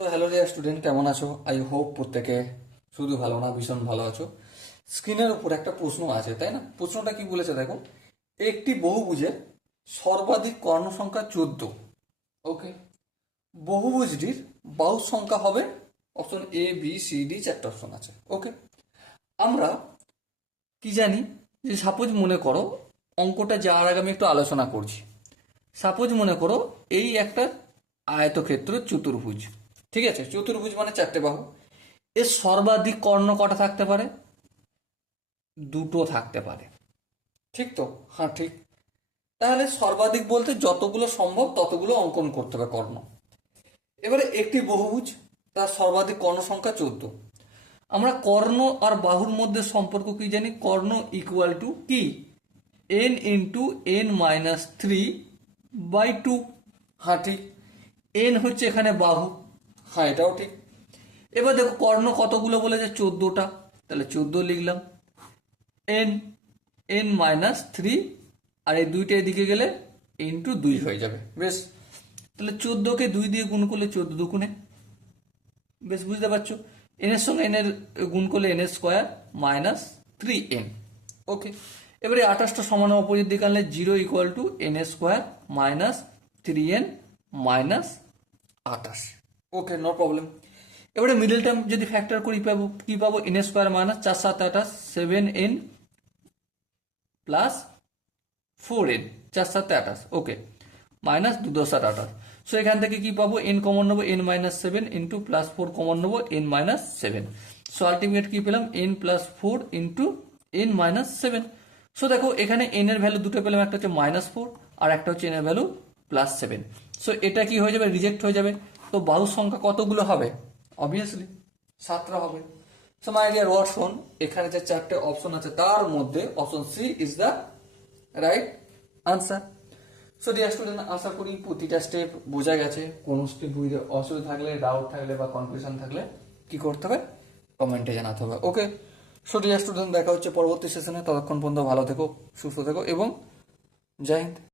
তো hello dear student, কেমন আছো? আই হোপ প্রত্যেকে শুধু ভালো না, ভীষণ ভালো আছো। স্ক্রিনের উপর একটা প্রশ্ন আছে, তাই না? প্রশ্নটা কি বলেছে দেখো, একটি বহুভুজের সর্বাধিক কর্ণ সংখ্যা 14। ওকে, বহুভুজটির বাহু সংখ্যা হবে option A B C D, চারটা অপশন আছে। ওকে, আমরা কি জানি যে সাপোজ মনে করো, অঙ্কটা যাওয়ার আগে আমি একটু আলোচনা করছি। সাপোজ মনে করো এই একটা আয়তক্ষেত্র চতুর্ভুজ, ঠিক আছে? চতুর্ভুজ মানে চারটে বাহু। এর সর্বাধিক কর্ণ কটা থাকতে পারে? দুটো থাকতে পারে, ঠিক তো? হ্যাঁ, ঠিক। তাহলে সর্বাধিক বলতে যতগুলো সম্ভব ততগুলো অঙ্কন করতে হবে কর্ণ। এবারে একটি বহুভুজ, তার সর্বাধিক কর্ণ সংখ্যা 14। আমরা কর্ণ আর বাহুর মধ্যে সম্পর্ক কি জানি? কর্ণ ইকুয়াল টু কি? N into N minus 3/2। হ্যাঁ, ঠিক। এন হচ্ছে এখানে বাহু। হ্যাঁ, এটাও ঠিক। এবার দেখো কর্ণ কতগুলো বলেছে? 14টা। তাহলে 14 লিখলাম। এন এন মাইনাস 3, আর এই দুইটা এদিকে গেলে ইন্টু 2 হয়ে যাবে। বেশ, তাহলে 14কে 2 দিয়ে গুণ করলে 14 দুগুণে। বেশ, বুঝতে পারছো? এন এর সঙ্গে এন এর গুণ করলে এন এর স্কোয়ার মাইনাস 3n। ওকে, এবারে 28টা সমান অপোজিট দিকে আনলে 0 ইকুয়াল টু এন এর স্কোয়ার মাইনাস 3n মাইনাস 28। ওকে, নো প্রবলেম। এবারে মিডল টার্ম যদি ফ্যাক্টর করি পাবো কি? পাবো N square minus 4 7 28, 7n plus 4n, 4 7 28। ওকে, মাইনাস 2 10 28। সো এখান থেকে কি পাবো? n কমন নেবো, n minus 7 into plus 4 common নেবো, n মাইনাস 7। সো আলটিমেট কি পেলাম? n plus 4 into n minus 7। So দেখো এখানে n এর ভ্যালু দুটো পেলাম, একটা হচ্ছে -4 আর একটা হচ্ছে n এর ভ্যালু +7। সো এটা কি হয়ে যাবে? রিজেক্ট হয়ে যাবে। তো বাহুর সংখ্যা কতগুলো হবে? অবভিয়াসলি 7টা হবে। সো মাই ডিয়ার ওয়াটসন, এখানে যে চারটে অপশন আছে তার মধ্যে option C is the right answer. So dear student, আশা করি প্রতিটা স্টেপ বোঝা গেছে। কোনো স্টেপ বুঝতে অসুবিধা থাকলে, ডাউট থাকলে বা কনফিউশন থাকলে কি করতে হবে? কমেন্টে জানাতে হবে। ওকে, সো ডিয়ার স্টুডেন্ট, দেখা হচ্ছে পরবর্তী সেশনে। ততক্ষণ পর্যন্ত ভালো থেকো, সুস্থ থেকো এবং জয় হিন্দ।